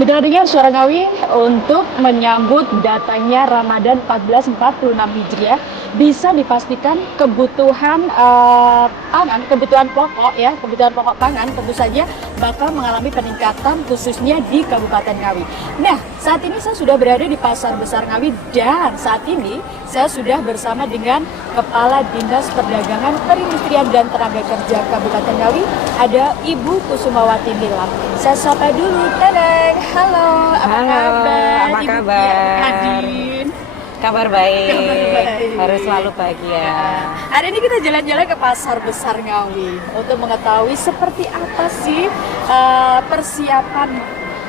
Benar dengar suara Ngawi untuk menyambut datangnya Ramadan 1446 Hijriah bisa dipastikan kebutuhan pangan, kebutuhan pokok ya, kebutuhan pokok pangan tentu saja bakal mengalami peningkatan khususnya di Kabupaten Ngawi. Nah, saat ini saya sudah berada di Pasar Besar Ngawi dan saat ini saya sudah bersama dengan Kepala Dinas Perdagangan, Perindustrian dan Tenaga Kerja Kabupaten Ngawi, ada Ibu Kusumawati Nilam. Saya sapa dulu, Teneng. Halo, apa kabar? Apa Ibu kabar? Nadine. Kabar baik. Kabar baik. Harus selalu bahagia. Hari ini kita jalan-jalan ke Pasar Besar Ngawi untuk mengetahui seperti apa sih persiapan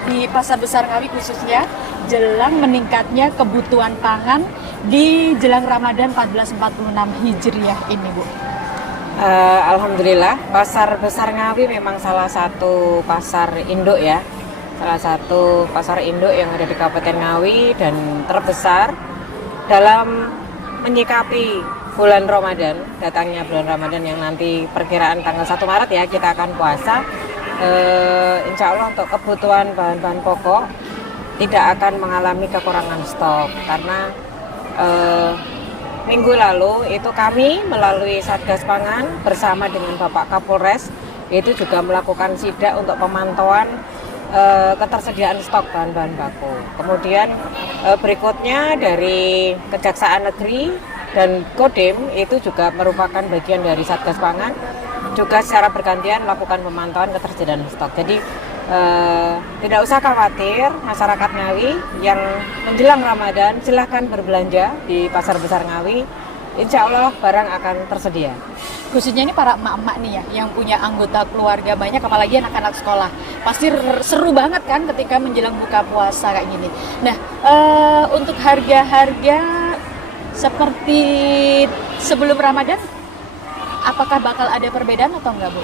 di Pasar Besar Ngawi khususnya jelang meningkatnya kebutuhan pangan di jelang Ramadan 1446 Hijriah ini, Bu. Alhamdulillah, Pasar Besar Ngawi memang salah satu pasar induk ya. Salah satu pasar induk yang ada di Kabupaten Ngawi dan terbesar dalam menyikapi bulan Ramadan, datangnya bulan Ramadan yang nanti perkiraan tanggal 1 Maret ya kita akan puasa. Insya Allah untuk kebutuhan bahan-bahan pokok tidak akan mengalami kekurangan stok karena minggu lalu itu kami melalui Satgas Pangan bersama dengan Bapak Kapolres itu juga melakukan sidak untuk pemantauan ketersediaan stok bahan-bahan baku. Kemudian berikutnya dari Kejaksaan Negeri dan Kodim itu juga merupakan bagian dari Satgas Pangan juga secara bergantian melakukan pemantauan ketersediaan stok. Jadi tidak usah khawatir masyarakat Ngawi yang menjelang Ramadan silahkan berbelanja di Pasar Besar Ngawi. Insya Allah barang akan tersedia. Khususnya ini para emak-emak nih ya yang punya anggota keluarga banyak, apalagi anak-anak sekolah, pasti seru banget kan ketika menjelang buka puasa kayak gini. Nah, untuk harga-harga seperti sebelum Ramadan apakah bakal ada perbedaan atau enggak, Bu?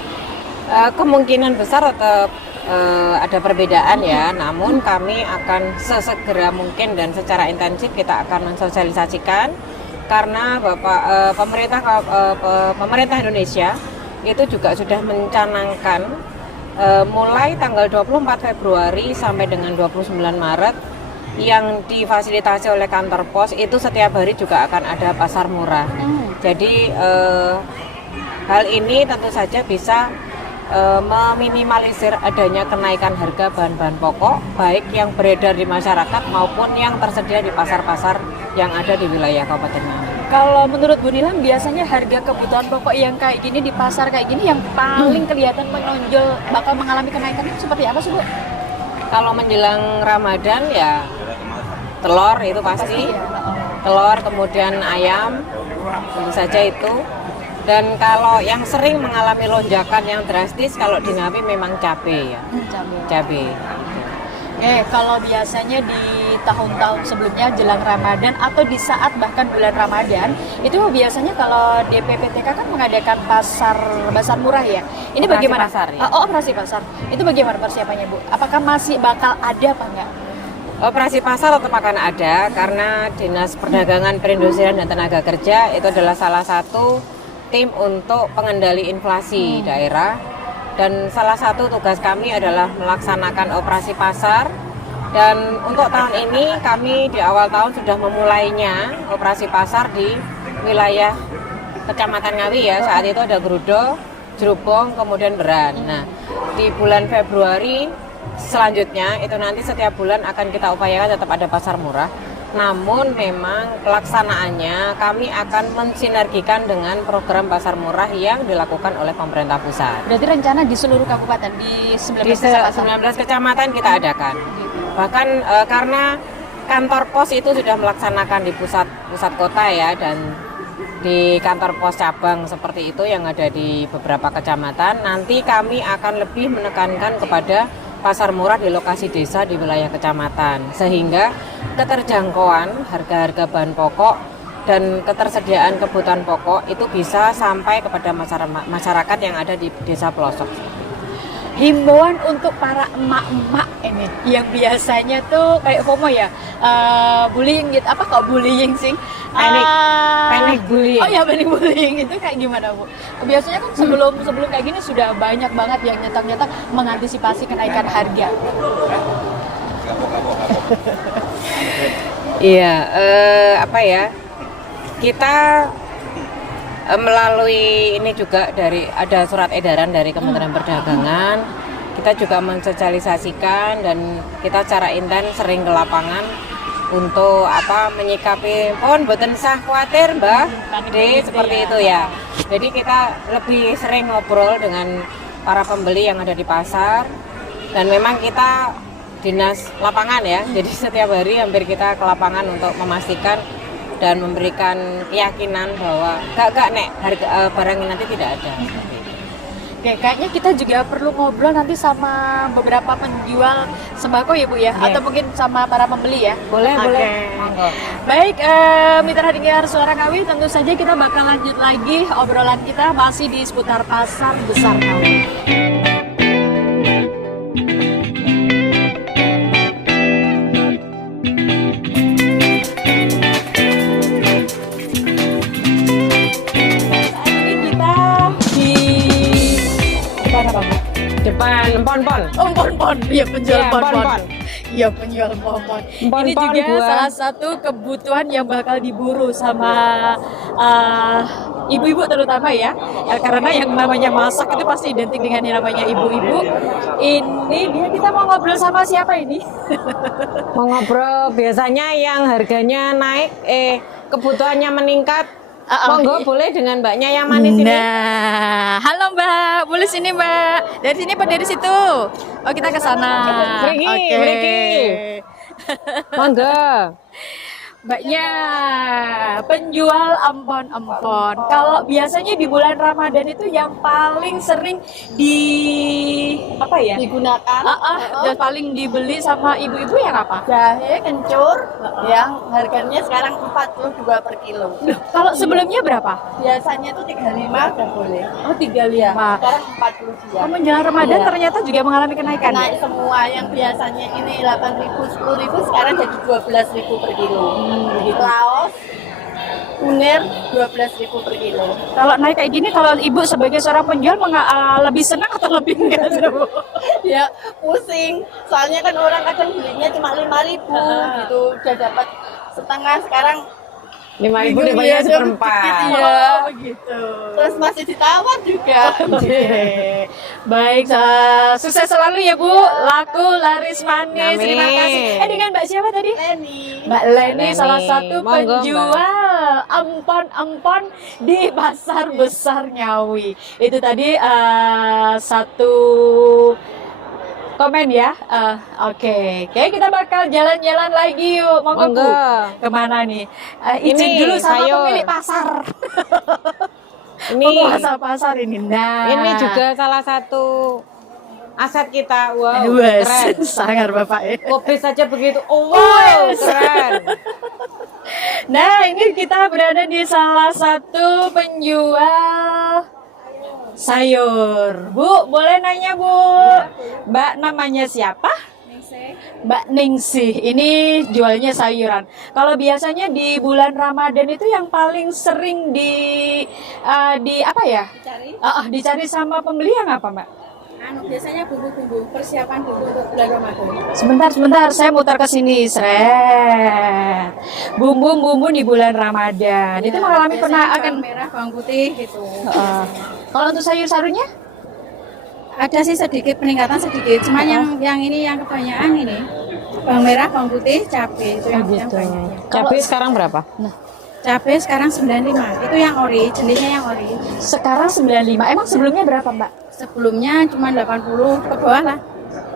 Kemungkinan besar tetap ada perbedaan ya, namun kami akan sesegera mungkin dan secara intensif kita akan mensosialisasikan karena pemerintah Indonesia itu juga sudah mencanangkan mulai tanggal 24 Februari sampai dengan 29 Maret yang difasilitasi oleh kantor pos itu setiap hari juga akan ada pasar murah. Jadi hal ini tentu saja bisa meminimalisir adanya kenaikan harga bahan-bahan pokok baik yang beredar di masyarakat maupun yang tersedia di pasar-pasar yang ada di wilayah Kabupaten Ngawi. Kalau menurut Bu Nilam biasanya harga kebutuhan pokok yang kayak gini di pasar kayak gini yang paling kelihatan menonjol bakal mengalami kenaikan itu seperti apa sih, Bu? Kalau menjelang Ramadan ya telur itu pasti, telur kemudian ayam tentu saja itu. Dan kalau yang sering mengalami lonjakan yang drastis kalau di Ngawi memang cabai ya. Cabai. Kalau biasanya di tahun-tahun sebelumnya jelang Ramadan atau di saat bahkan bulan Ramadan itu biasanya kalau DPPTK kan mengadakan pasar murah ya. Ini Operasi bagaimana? Pasar, ya? Operasi pasar. Itu bagaimana persiapannya, Bu? Apakah masih bakal ada apa enggak? Operasi pasar tetap akan ada karena Dinas Perdagangan, Perindustrian dan Tenaga Kerja itu adalah salah satu tim untuk pengendali inflasi daerah dan salah satu tugas kami adalah melaksanakan operasi pasar dan untuk tahun ini kami di awal tahun sudah memulainya operasi pasar di wilayah Kecamatan Ngawi ya. Saat itu ada Grudo, Jerubong, kemudian Beran. Nah, di bulan Februari selanjutnya itu nanti setiap bulan akan kita upayakan tetap ada pasar murah. Namun memang pelaksanaannya kami akan mensinergikan dengan program pasar murah yang dilakukan oleh pemerintah pusat. Berarti rencana di seluruh kabupaten di 19 kecamatan kita adakan. Bahkan karena kantor pos itu sudah melaksanakan di pusat kota ya dan di kantor pos cabang seperti itu yang ada di beberapa kecamatan. Nanti kami akan lebih menekankan kepada pasar murah di lokasi desa di wilayah kecamatan sehingga keterjangkauan harga-harga bahan pokok dan ketersediaan kebutuhan pokok itu bisa sampai kepada masyarakat yang ada di desa pelosok. Himbauan untuk para emak-emak ini yang biasanya tuh kayak FOMO ya, bullying gitu, apa kok bullying sih? Panic bullying. Oh ya, panic bullying itu kayak gimana, Bu? Biasanya kan sebelum kayak gini sudah banyak banget yang nyetak mengantisipasi kenaikan harga. Iya, apa ya? Kita melalui ini juga ada surat edaran dari Kementerian Perdagangan. Kita juga mensosialisasikan dan kita secara intens sering ke lapangan untuk menyikapi boten sah khawatir Mbak Ade seperti itu ya. Jadi kita lebih sering ngobrol dengan para pembeli yang ada di pasar dan memang kita dinas lapangan ya. Jadi setiap hari hampir kita ke lapangan untuk memastikan dan memberikan keyakinan bahwa gak nek harga barang ini nanti tidak ada. Oke, kayaknya kita juga perlu ngobrol nanti sama beberapa penjual sembako ya Bu ya, atau mungkin sama para pembeli ya. Boleh. Monggo. Baik, mitra dengar suara Ngawi, tentu saja kita bakal lanjut lagi obrolan kita masih di seputar Pasar Besar Ngawi. Depan pon-pon. Oh, pon-pon. Iya, penjual Iya, pon-pon. pon-pon. Iya, penjual pon-pon. Ini Pon-pon juga buah. salah satu kebutuhan yang bakal diburu sama ibu-ibu terutama ya. Karena yang namanya masak itu pasti identik dengan yang namanya ibu-ibu. Ini kita mau ngobrol sama siapa ini? Mau ngobrol biasanya yang harganya naik, kebutuhannya meningkat. Monggo boleh dengan Mbaknya yang manis ini. Nah, halo Mbak, boleh sini Mbak. Dari sini apa dari situ? Oh, kita ke sana. Mriki. Monggo. Mbaknya penjual empon-empon. Kalau biasanya di bulan Ramadan itu yang paling sering digunakan, dan paling dibeli sama ibu-ibu yang apa? Jahe kencur yang harganya sekarang 42 per kilo. Kalau sebelumnya berapa? Biasanya tuh 35 udah boleh. Oh, 35. Sekarang 40 dia. Oh, menjelang Ramadan Iya. ternyata juga mengalami kenaikan. Naik semua yang biasanya ini 8.000, 10.000 sekarang jadi 12.000 per kilo. Laos, kunir 12.000 per kilo. Kalau naik kayak gini, kalau ibu sebagai seorang penjual lebih senang atau lebih enggak? Ya pusing. Soalnya kan orang kadang belinya cuma 5.000 gitu, udah dapat setengah sekarang 5.000 dibayar seperempat. Iya, begitu. terus masih ditawar juga. Baik, sukses selalu ya Bu, laku laris manis. Amin. Terima kasih. Dengan Mbak siapa tadi? Leni. Mbak Leni, Leni. salah satu Monggo, penjual empon-empon di Pasar Besar Ngawi. Itu tadi satu komen ya. Oke, kita bakal jalan-jalan lagi yuk. Monggo Bu. Kemana nih? Izin Ini, dulu sama sayur. pemilik pasar. Ini Penguasa pasar ini. Nah, ini juga salah satu aset kita. Wow, Wes, keren. sangar Bapak ya. Kopi saja begitu. Oh, wow, Wes. keren. Nah, ini kita berada di salah satu penjual sayur. Bu, boleh nanya Bu? Mbak namanya siapa? Mbak Ningsih. Ini jualnya sayuran. Kalau biasanya di bulan Ramadan itu yang paling sering di apa ya? Cari Dicari sama pembeli yang apa, Mbak? biasanya bumbu-bumbu persiapan bumbu untuk bulan Ramadan. Sebentar, saya muter ke sini, seret. Bumbu-bumbu di bulan Ramadan. Itu mengalami pernah akan bawang merah, bawang putih gitu. kalau untuk sayur-sayurnya? Ada sih sedikit peningkatan sedikit, cuman yang ini yang kebanyakan ini bawang merah, bawang putih, cabai itu yang banyak. Cabai sekarang berapa? Cabai sekarang 95, itu yang ori, jenisnya yang ori. Sekarang 95. Emang sebelumnya berapa, Mbak? Sebelumnya cuma 80 ke bawah lah.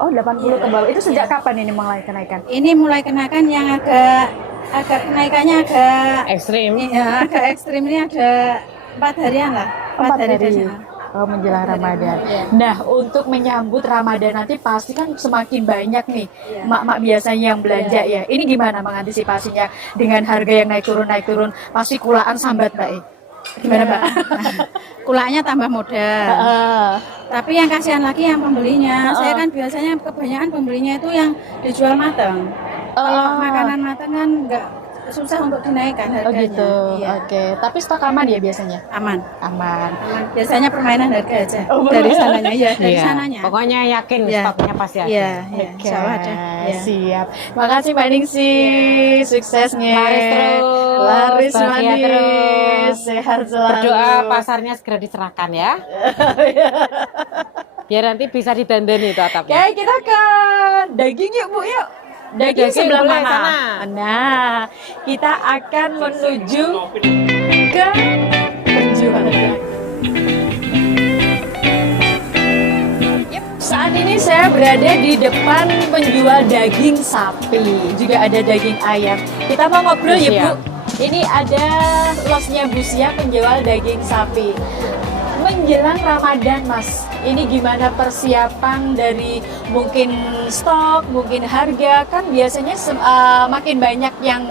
Oh, 80 ke bawah. Itu sejak kapan ini mulai kenaikan? Ini mulai kenaikan yang agak kenaikannya agak Ekstrim. iya, agak ekstrim ini ada 4 harian lah. 4 hari dari sana. Oh, menjelang Ramadan. Nah, untuk menyambut Ramadan nanti pasti kan semakin banyak nih mak-mak biasanya yang belanja ya. Ini gimana mengantisipasinya dengan harga yang naik turun? Pasti kulaan sambat, Mbak. Gimana, Mbak? Kulaknya tambah modal. Tapi yang kasihan lagi yang pembelinya. Saya kan biasanya kebanyakan pembelinya itu yang dijual matang. Kalau makanan matang kan susah untuk dinaikkan harganya. Oh gitu. Iya. Oke. Tapi stok aman ya biasanya? Aman. Aman. Biasanya permainan harga aja. Oh, Dari sananya ya, dari Iya. sananya. Pokoknya yakin Iya. stoknya pasti ada. Iya, iya. Oke, Insya Allah ada. Iya. siap. Makasih Mbak Ningsih, suksesnya. Laris terus, Laris bahagia manis, terus. sehat selalu. Berdoa pasarnya segera diserahkan ya. Biar nanti bisa didandani itu atapnya. Oke, kita ke daging yuk Bu, yuk. Daging Daging sebelah boleh, mana? sana. Nah, kita akan menuju ke penjualan. Yep, saat ini saya berada di depan penjual daging sapi, juga ada daging ayam. Kita mau ngobrol ya Bu. Siap. Ini ada losnya Bu Sia, penjual daging sapi. Menjelang Ramadan Mas, ini gimana persiapan dari mungkin stok, mungkin harga, kan biasanya makin banyak yang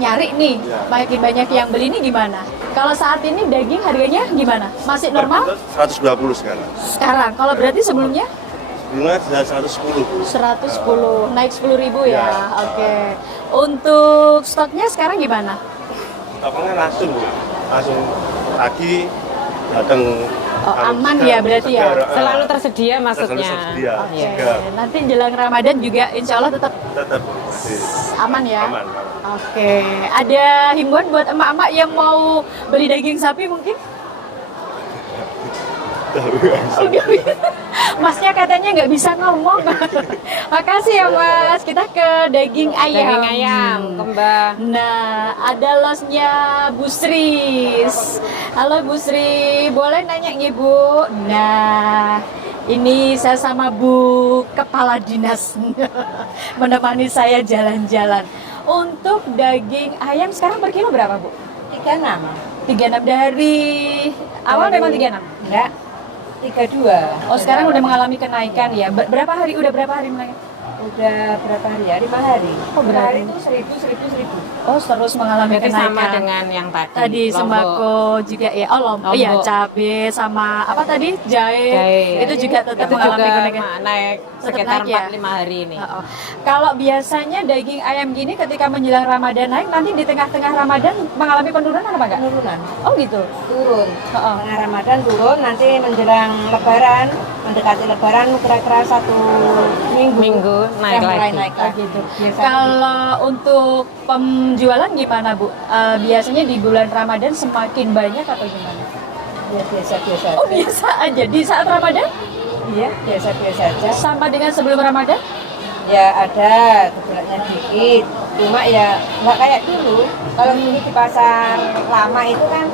nyari nih, makin banyak yang beli, ini gimana? Kalau saat ini daging harganya gimana? Masih normal? 120 sekarang. Sekarang, kalau berarti sebelumnya? Sebelumnya sudah 110. 110, naik 10.000 ya? Ya. Oke. Untuk stoknya sekarang gimana? Apanya langsung, Bu. Langsung pagi datang. Oh, aman ya berarti ya? Selalu tersedia maksudnya. Selalu tersedia. Oke, Juga nanti jelang Ramadan juga insya Allah tetap tetap masih aman ya? aman. Oke, ada himbauan buat emak-emak yang mau beli daging sapi mungkin? Oh, nggak bisa. Masnya katanya nggak bisa ngomong. Makasih ya Mas, kita ke daging ayam. Daging ayam, kembang. Nah, ada losnya Bu Sri. Halo Bu Sri, boleh nanya nggih Bu? Nah, ini saya sama Bu Kepala Dinas menemani saya jalan-jalan. Untuk daging ayam sekarang per kilo berapa Bu? 36. 36 dari awal memang 36? Enggak. 32. Oh sekarang udah mengalami kenaikan ya? Berapa hari? Udah berapa hari menaikan? Udah berapa hari ya? 5 hari. Oh, berarti. Per hari itu 1000. Oh terus mengalami Berarti kenaikan. sama dengan yang tadi. Tadi Lombok. sembako juga ya, oh lombok, iya Lombok. cabe sama apa tadi jahe, Jahe. itu juga tetap Itu mengalami juga kenaikan. naik Tetap sekitar naik ya? 4-5 hari ini. Oh. Kalau biasanya daging ayam gini ketika menjelang Ramadan naik, nanti di tengah-tengah Ramadan mengalami penurunan apa enggak? Penurunan. Oh gitu. Turun. Oh. Tengah Ramadan turun, nanti menjelang Lebaran, mendekati Lebaran kira-kira 1 Minggu naik mulai lagi. naik Oh lagi. gitu. Biasanya. Kalau untuk penjualan gimana Bu? Biasanya di bulan Ramadan semakin banyak atau gimana? Ya biasa-biasa Oh aja. biasa aja di saat Ramadan Iya, biasa-biasa aja. sama dengan sebelum Ramadan? Ya ada, kebetulannya dikit. Cuma ya nggak kayak dulu. Kalau dulu di pasar lama itu kan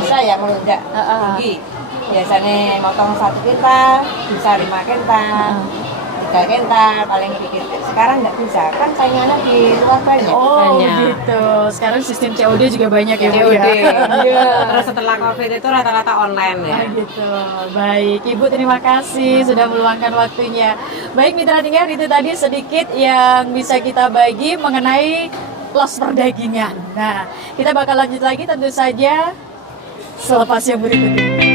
bisa ya melonjak tinggi. Biasanya motong 1 kintal, bisa 5 kintal, 3 kintal, paling dikit. Sekarang nggak bisa, kan saingannya di luar banyak. Oh Banyak. gitu. Sekarang sistem COD juga banyak ya Bu COD. ya. Iya. Terus setelah Covid itu rata-rata online ya. Ah, gitu. Baik, Ibu terima kasih sudah meluangkan waktunya. Baik Mitra Tinggal, itu tadi sedikit yang bisa kita bagi mengenai los perdagingan. Nah, kita bakal lanjut lagi tentu saja selepas yang berikut ini.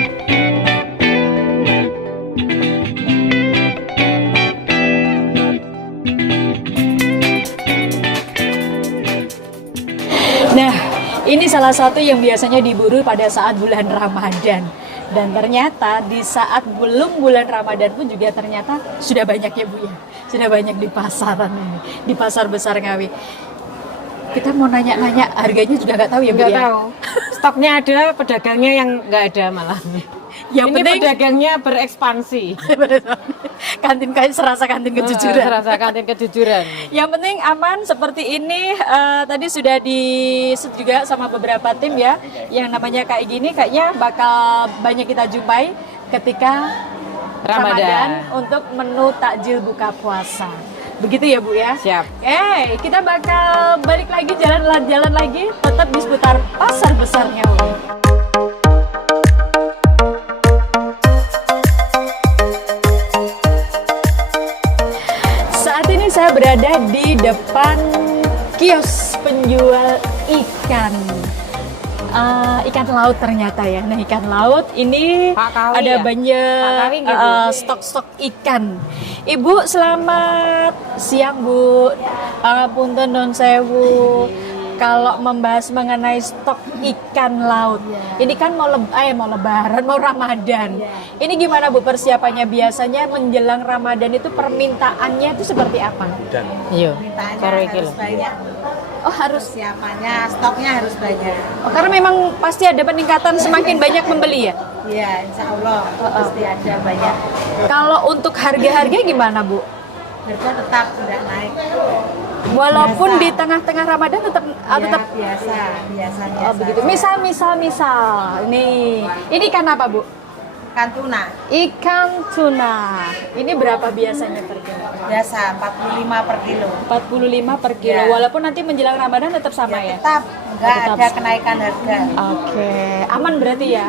Nah, ini salah satu yang biasanya diburu pada saat bulan Ramadan. Dan ternyata di saat belum bulan Ramadan pun juga ternyata sudah banyak ya Bu ya. Sudah banyak di pasaran ini, di pasar besar Ngawi. Kita mau nanya-nanya harganya juga nggak tahu ya Bu Nggak ya. tahu. Stoknya ada, pedagangnya yang nggak ada malah. Yang Ini penting pedagangnya berekspansi. kantin kayak serasa kantin kejujuran. Rasa kantin kejujuran. Yang penting aman seperti ini. Tadi sudah juga sama beberapa tim ya. Yang namanya kayak gini kayaknya bakal banyak kita jumpai ketika Ramadan untuk menu takjil buka puasa. Begitu ya Bu ya? Siap. Kita bakal balik lagi jalan-jalan lagi tetap di seputar pasar besar Ngawi. Saat ini saya berada di depan kios penjual ikan. Ikan laut ternyata ya. Nah ikan laut ini Pak Kawi ada ya? banyak Pak Kawi nggak, Bu? stok-stok ikan. Ibu selamat siang Bu. Pangapunten non sewu. kalau membahas mengenai stok ikan laut. Ini kan mau lebaran, mau Ramadan. Ini gimana Bu persiapannya? Biasanya menjelang Ramadan itu permintaannya itu seperti apa? Iya. Permintaannya Karo iki harus lho. banyak. Oh harus. Siapannya, stoknya harus banyak. Oh, karena memang pasti ada peningkatan semakin banyak membeli ya? Iya, insya Allah pasti ada banyak. Kalau untuk harga-harga gimana Bu? Harga tetap tidak naik. Walaupun Biasa. di tengah-tengah Ramadan tetap tetap biasa. oh, begitu. Misal ini ikan apa Bu? Ikan tuna Ikan tuna. Ini berapa biasanya per kilo? biasa 45 per kilo. 45 per kilo. Ya. Walaupun nanti menjelang Ramadan tetap sama ya? Tetap enggak Tetap ada sama. kenaikan harga. Oke, aman berarti ya.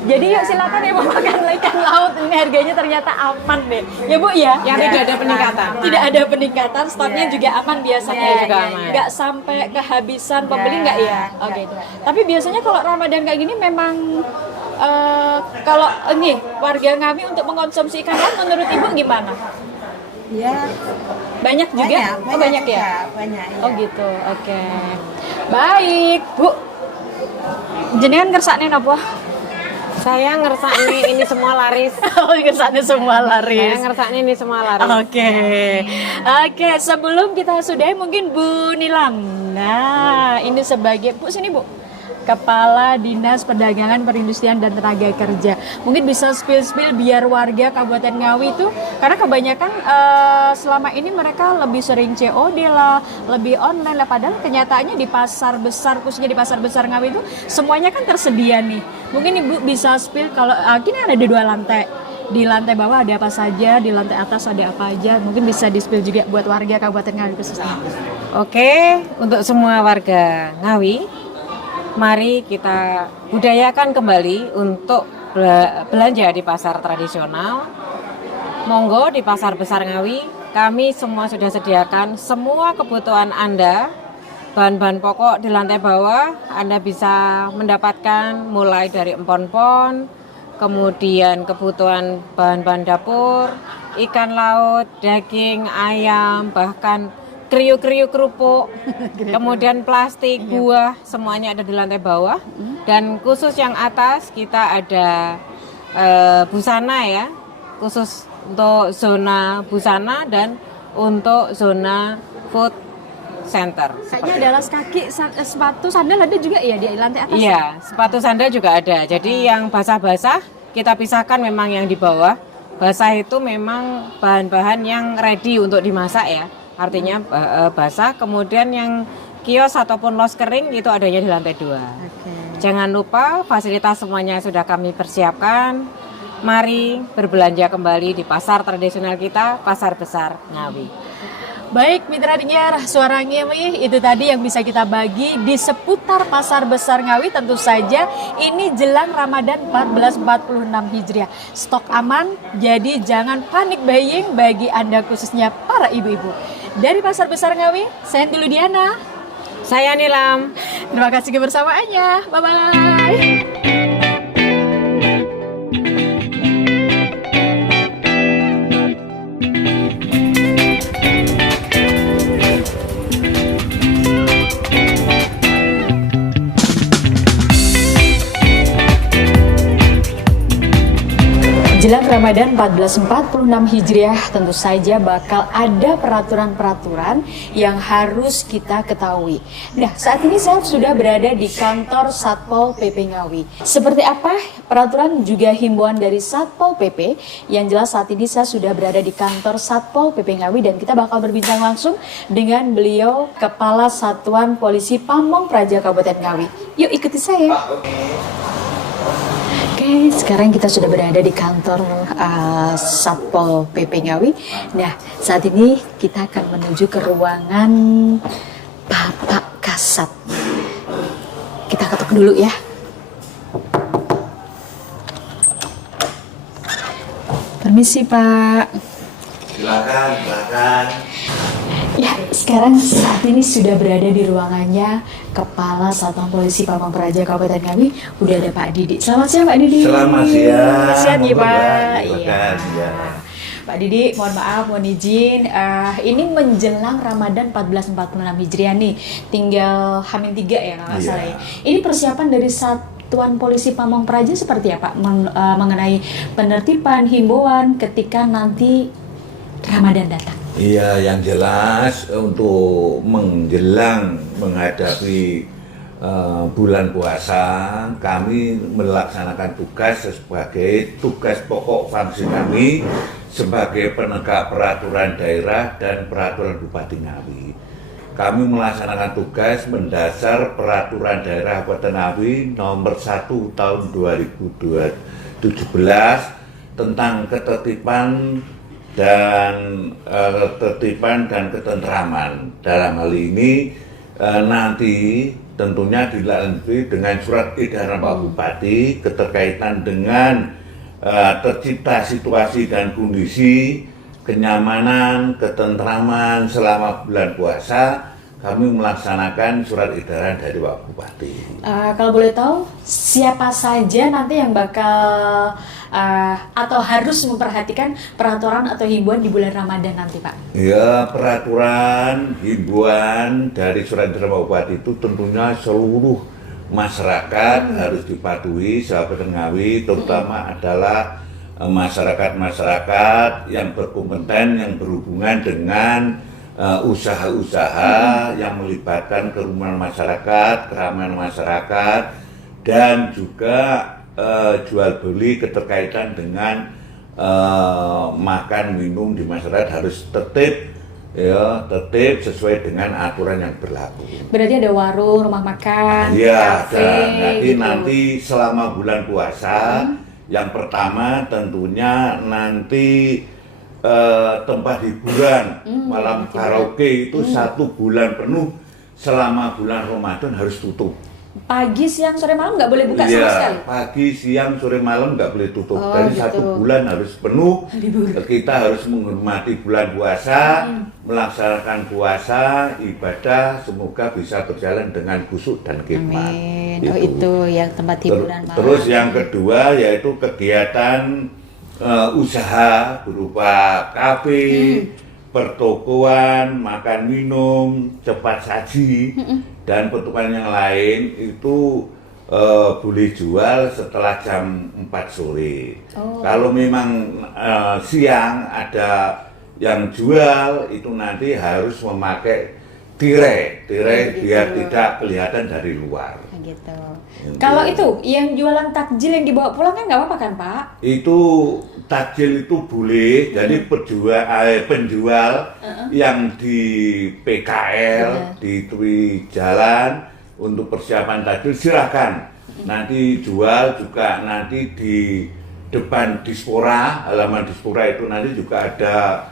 Jadi yuk silakan ya makan ikan laut. Ini harganya ternyata aman deh. Ya Bu ya? Yang tidak ada peningkatan. Tidak ada peningkatan, stoknya Iya. juga aman biasanya Iya, ya. juga aman. Nggak sampai kehabisan pembeli nggak ya? Nggak, Oke. nggak. Tapi biasanya kalau Ramadan kayak gini memang kalau ini warga Ngawi untuk mengkonsumsi ikan laut menurut Ibu gimana? Iya, Banyak juga? Banyak ya? juga, banyak. Iya. Oh gitu, oke. Baik, Bu. Jenengan ngersakne napa? Saya ngersakne ini semua laris. Oh, ngersakne semua Saya laris. ngersakne ini semua laris. Oke, sebelum kita sudahi mungkin Bu Nilam. Nah, ini sebagai Bu sini Bu. Kepala Dinas Perdagangan Perindustrian dan Tenaga Kerja. Mungkin bisa spill biar warga Kabupaten Ngawi itu karena kebanyakan selama ini mereka lebih sering COD lah, lebih online lah padahal kenyataannya di pasar besar khususnya di pasar besar Ngawi itu semuanya kan tersedia nih. Mungkin Ibu bisa spill kalau gini ada 2 lantai. Di lantai bawah ada apa saja, di lantai atas ada apa aja. Mungkin bisa di-spill juga buat warga Kabupaten Ngawi khususnya. Oke, untuk semua warga Ngawi, mari kita budayakan kembali untuk belanja di pasar tradisional. Monggo di pasar besar Ngawi, kami semua sudah sediakan semua kebutuhan Anda. Bahan-bahan pokok di lantai bawah Anda bisa mendapatkan mulai dari empon-pon, kemudian kebutuhan bahan-bahan dapur, ikan laut, daging, ayam, bahkan kriuk-kriuk kerupuk, kemudian plastik, buah, semuanya ada di lantai bawah. Dan khusus yang atas kita ada busana ya, khusus untuk zona busana dan untuk zona food center. Kayaknya ada alas kaki, sepatu, sandal ada juga ya di lantai atas? Iya, sepatu sandal juga ada. Jadi yang basah-basah kita pisahkan memang yang di bawah. Basah itu memang bahan-bahan yang ready untuk dimasak ya. Artinya basah, kemudian yang kios ataupun los kering itu adanya di lantai 2. Jangan lupa fasilitas semuanya sudah kami persiapkan. Mari berbelanja kembali di pasar tradisional kita, Pasar Besar Ngawi. Baik mitra dengar suara Ngawi itu tadi yang bisa kita bagi di seputar Pasar Besar Ngawi. Tentu saja ini jelang Ramadan 1446 Hijriah. Stok aman, jadi jangan panik buying bagi Anda khususnya para ibu-ibu. Dari Pasar Besar Ngawi, saya dulu Diana. Saya Nilam. Terima kasih kebersamaannya. Bye-bye. Jelang Ramadan 1446 Hijriah tentu saja bakal ada peraturan-peraturan yang harus kita ketahui. Nah, saat ini saya sudah berada di kantor Satpol PP Ngawi. Seperti apa peraturan juga himbauan dari Satpol PP? Yang jelas saat ini saya sudah berada di kantor Satpol PP Ngawi dan kita bakal berbincang langsung dengan beliau Kepala Satuan Polisi Pamong Praja Kabupaten Ngawi. Yuk ikuti saya. Oke, sekarang kita sudah berada di kantor Satpol PP Ngawi. Nah, saat ini kita akan menuju ke ruangan Bapak Kasat. Kita ketuk dulu ya. Permisi Pak. Silakan. Ya, sekarang saat ini sudah berada di ruangannya Kepala Satuan Polisi Pamong Praja Kabupaten Ngawi. Udah ada Pak Didi. Selamat siang Pak Didi. Selamat siang. Sehat ya Moga Pak. baik, Iya. ya. Pak Didi, mohon maaf, mohon izin. Ini menjelang Ramadan 1446 Hijriah nih, tinggal H-3 ya kalau nggak salah ya. Ini persiapan dari Satuan Polisi Pamong Praja seperti apa mengenai penertiban, himbauan ketika nanti Ramadan datang? Iya, yang jelas untuk menjelang menghadapi bulan puasa, kami melaksanakan tugas sebagai tugas pokok fungsi kami sebagai penegak peraturan daerah dan peraturan Bupati Ngawi. Kami melaksanakan tugas mendasar peraturan daerah Kabupaten Ngawi nomor 1 tahun 2017 tentang ketertiban dan ketentraman. Dalam hal ini nanti tentunya dilanjutkan dengan surat edaran Pak Bupati keterkaitan dengan tercipta situasi dan kondisi kenyamanan, ketentraman selama bulan puasa. Kami melaksanakan surat edaran dari Pak Bupati. Kalau boleh tahu, siapa saja nanti yang bakal atau harus memperhatikan peraturan atau himbauan di bulan Ramadan nanti, Pak? Ya, peraturan, himbauan dari surat edaran Pak Bupati itu tentunya seluruh masyarakat harus dipatuhi, sahabat Ngawi, terutama adalah masyarakat-masyarakat yang berkompeten, yang berhubungan dengan usaha-usaha yang melibatkan kerumunan masyarakat, keramaian masyarakat, dan juga jual beli keterkaitan dengan makan minum di masyarakat harus tertib, ya, tertib sesuai dengan aturan yang berlaku. Berarti ada warung, rumah makan, ya, kafe, jadi gitu. nanti selama bulan puasa, yang pertama tentunya nanti tempat hiburan malam karaoke itu 1 bulan penuh selama bulan Ramadan harus tutup. Pagi, siang, sore, malam nggak boleh buka sama sekali? Pagi, siang, sore, malam nggak boleh tutup. Oh, Jadi gitu. 1 bulan harus penuh. Kita harus menghormati bulan puasa, melaksanakan puasa, ibadah, semoga bisa berjalan dengan khusyuk dan khidmat. Amin. Oh, itu yang tempat hiburan malam. Terus yang kedua yaitu kegiatan usaha berupa kafe, pertokoan, makan minum, cepat saji, dan pertokoan yang lain itu boleh jual setelah jam 4 sore. Kalau memang siang ada yang jual, itu nanti harus memakai tirai biar tidak kelihatan dari luar. Gitu. Kalau itu yang jualan takjil yang dibawa pulang kan nggak apa-apa kan, Pak? Itu takjil itu boleh, jadi penjual yang di PKL, di tepi jalan untuk persiapan takjil silahkan. Nanti jual juga nanti di depan Dispora, halaman Dispora itu nanti juga ada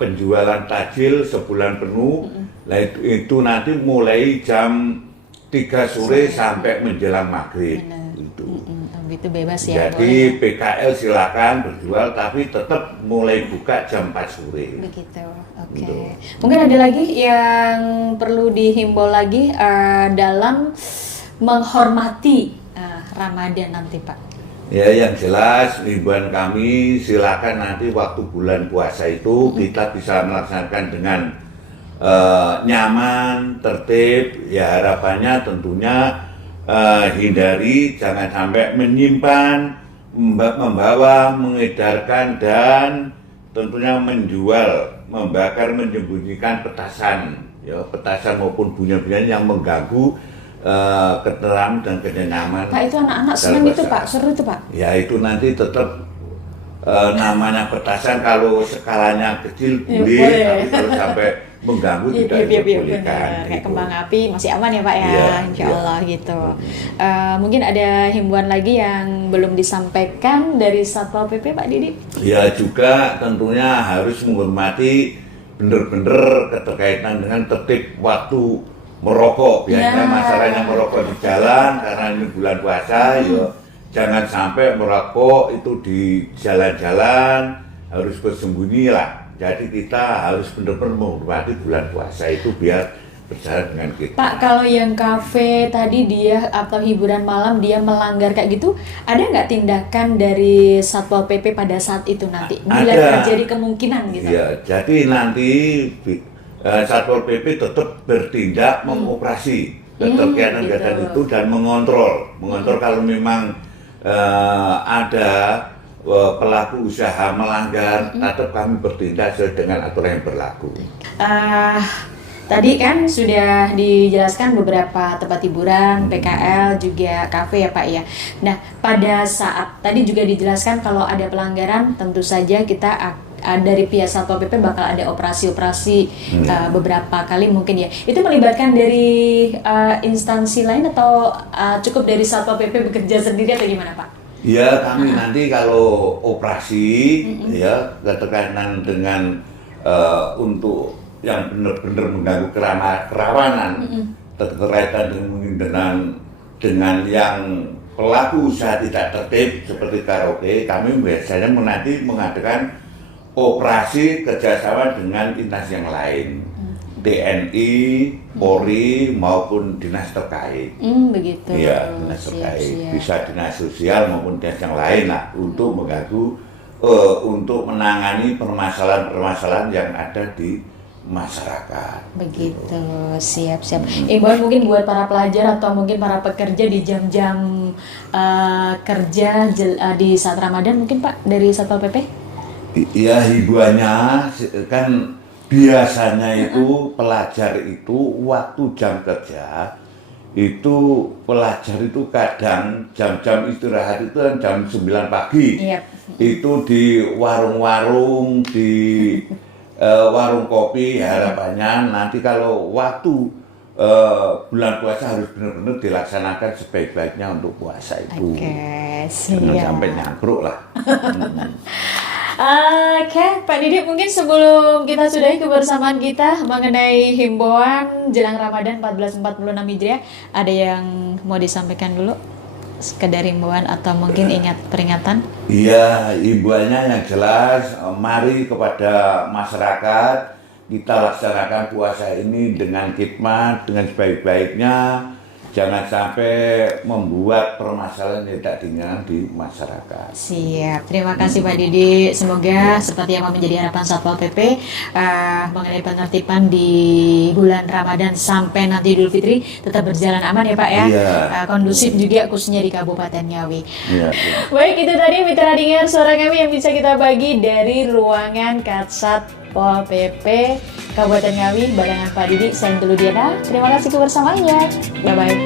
penjualan takjil sebulan penuh. Nah itu nanti mulai jam 3 sore sampai menjelang maghrib. Gitu bebas ya. Jadi PKL silakan berjual, tapi tetap mulai buka jam 4 sore. Begitu. Oke. Mungkin ada lagi yang perlu dihimbau lagi dalam menghormati Ramadan nanti, Pak? Ya, yang jelas himbauan kami silakan nanti waktu bulan puasa itu kita bisa melaksanakan dengan nyaman, tertib. Ya harapannya tentunya hindari jangan sampai menyimpan, membawa, mengedarkan dan tentunya menjual, membakar, menyembunyikan petasan, ya petasan maupun bunyi-bunyian yang mengganggu ketentraman dan kenyamanan. Pak, itu anak-anak senang itu, Pak, seru itu, Pak. Ya itu nanti tetap namanya petasan kalau skalanya kecil boleh, tapi kalau sampai mengganggu tidak diperbolehkan. Kayak kembang api masih aman ya, Pak ya, insya Allah gitu. Mungkin ada himbauan lagi yang belum disampaikan dari Satpol PP, Pak Didi? Ya juga tentunya harus menghormati benar-benar keterkaitan dengan tertib waktu merokok. Biasanya masyarakat yang merokok di jalan karena ini bulan puasa, ya jangan sampai merokok itu di jalan-jalan, harus bersembunyi lah. Jadi kita harus benar-benar menghormati bulan puasa itu biar berjalan dengan kita. Pak, kalau yang kafe tadi dia atau hiburan malam dia melanggar kayak gitu, ada nggak tindakan dari Satpol PP pada saat itu nanti? Bila Ada. terjadi kemungkinan gitu. Iya, jadi nanti Satpol PP tetap bertindak mengoperasi kegiatan-kegiatan gitu. itu dan mengontrol kalau memang ada pelaku usaha melanggar, tetap kami bertindak sesuai dengan aturan yang berlaku. Tadi kan sudah dijelaskan beberapa tempat hiburan, PKL, juga kafe ya Pak ya. Nah, pada saat tadi juga dijelaskan kalau ada pelanggaran, tentu saja kita dari pihak Satpol PP bakal ada operasi-operasi beberapa kali mungkin ya. Itu melibatkan dari instansi lain atau cukup dari Satpol PP bekerja sendiri atau gimana Pak? Ya, kami nanti kalau operasi ya berkaitan dengan untuk yang benar-benar mengganggu kerawanan terkaitan dengan yang pelaku usaha tidak tertib seperti karaoke, kami biasanya nanti mengadakan operasi kerjasama dengan instansi yang lain, TNI, Polri maupun dinas terkait. Begitu. Iya, dinas terkait, bisa dinas sosial maupun dinas yang lain lah untuk mengganggu, untuk menangani permasalahan-permasalahan yang ada di masyarakat. Begitu, siap-siap. Imbauan mungkin buat para pelajar atau mungkin para pekerja di jam-jam kerja di saat Ramadan mungkin Pak dari Satpol PP? Iya, hiburannya kan biasanya itu pelajar itu waktu jam kerja itu pelajar itu kadang jam-jam istirahat itu kan jam 9 pagi. Yep. Itu di warung-warung, di warung kopi, harapannya nanti kalau waktu bulan puasa harus benar-benar dilaksanakan sebaik-baiknya untuk puasa itu. Oke, Jangan siap. sampai nyangkruk lah. Oke, Pak Didik, mungkin sebelum kita sudahi kebersamaan kita mengenai himbauan jelang Ramadan 1446 Hijriah, ada yang mau disampaikan dulu? Sekedar himbauan atau mungkin ingat peringatan? Iya, himbauannya yang jelas, mari kepada masyarakat kita laksanakan puasa ini dengan khidmat, dengan sebaik-baiknya. Jangan sampai membuat permasalahan yang tidak diinginkan di masyarakat. Siap, terima kasih Pak Didi. Semoga seperti yang menjadi harapan Satpol PP mengenai penertiban di bulan Ramadan sampai nanti Idul Fitri tetap berjalan aman ya Pak ya. Iya. Kondusif juga khususnya di Kabupaten Ngawi. Iya. Baik, itu tadi mitra dengar suara kami yang bisa kita bagi dari ruangan Katsatpol PP Kabupaten Ngawi barengan Pak Didi. Saya Diana. Terima kasih kebersamaannya. Bye bye.